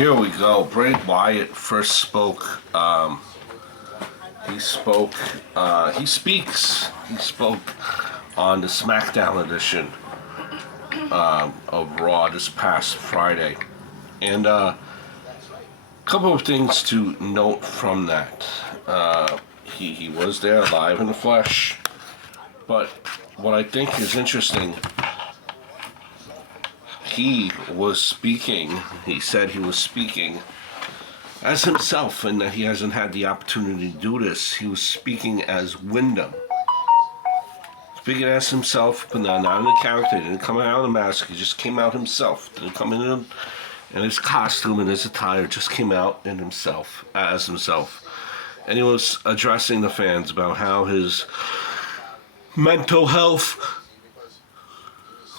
Here we go. Bray Wyatt first spoke. He spoke. He speaks. He spoke on the Smackdown edition of Raw this past Friday, and a couple of things to note from that. He was there live in the flesh, but what I think is interesting, he was speaking. He said he was speaking as himself, and that he hasn't had the opportunity to do this. He was speaking as Wyndham. Speaking as himself, but not in a character. He didn't come out in a mask. He just came out himself. Didn't come in his costume and his attire. Just came out in himself, as himself. And he was addressing the fans about how his mental health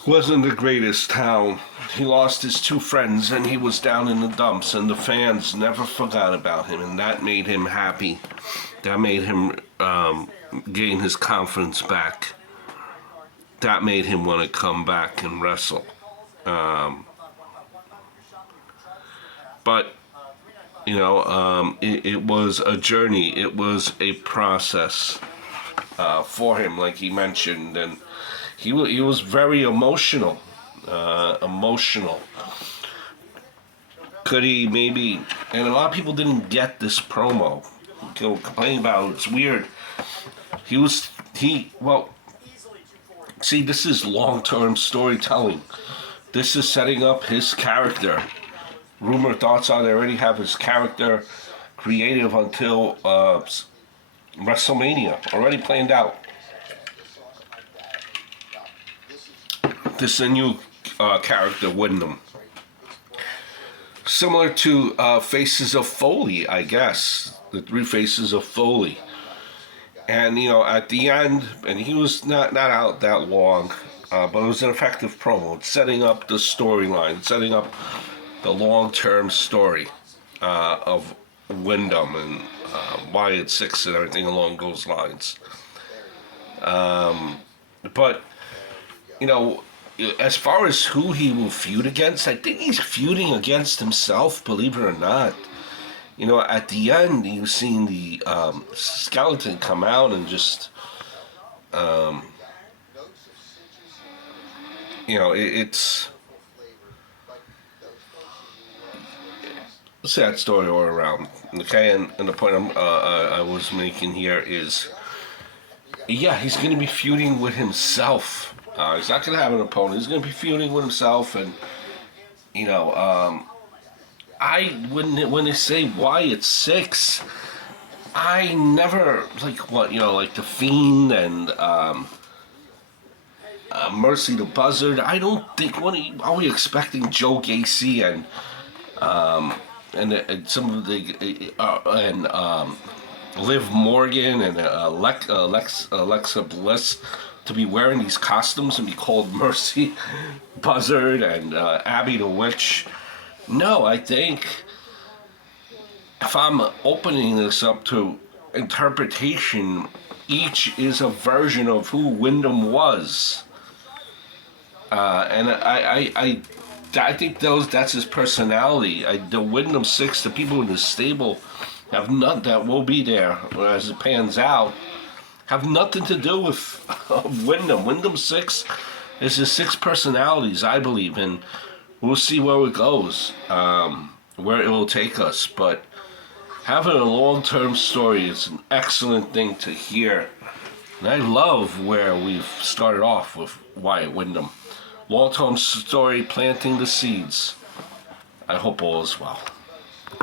wasn't the greatest, how he lost his two friends and he was down in the dumps, and the fans never forgot about him, and that made him happy. That made him gain his confidence back. That made him want to come back and wrestle. But you know, it was a journey. It was a process for him, like he mentioned, and he was very emotional. Could he maybe? And a lot of people didn't get this promo. Complaining about it. It's weird. Well, see, this is long-term storytelling. This is setting up his character. Rumor thoughts are they already have his character creative until WrestleMania, already planned out. This is a new character, Wyndham. Similar to Faces of Foley, I guess. The three Faces of Foley. And, you know, at the end, and he was not out that long, but it was an effective promo. It's setting up the storyline, setting up the long-term story of Wyndham and Wyatt 6 and everything along those lines. But, you know, as far as who he will feud against, I think he's feuding against himself, believe it or not. You know, at the end, you've seen the skeleton come out and just, you know, it's a sad story all around. Okay, and the point I was making here is, yeah, he's going to be feuding with himself. He's not going to have an opponent. He's going to be feuding with himself, and you know, when they say Wyatt 6, I never like the Fiend and Mercy the Buzzard. I don't think are we expecting Joe Gacy and some of the Liv Morgan and Alexa Bliss to be wearing these costumes and be called Mercy Buzzard and Abby the Witch? No, I think if I'm opening this up to interpretation, each is a version of who Wyndham was, and I think that's his personality. The Wyndham 6, the people in the stable that will be there as it pans out, have nothing to do with Wyndham. Wyndham 6 is his 6 personalities, I believe, and we'll see where it goes, where it will take us. But having a long-term story is an excellent thing to hear. And I love where we've started off with Wyatt Wyndham. Long-term story, planting the seeds. I hope all is well.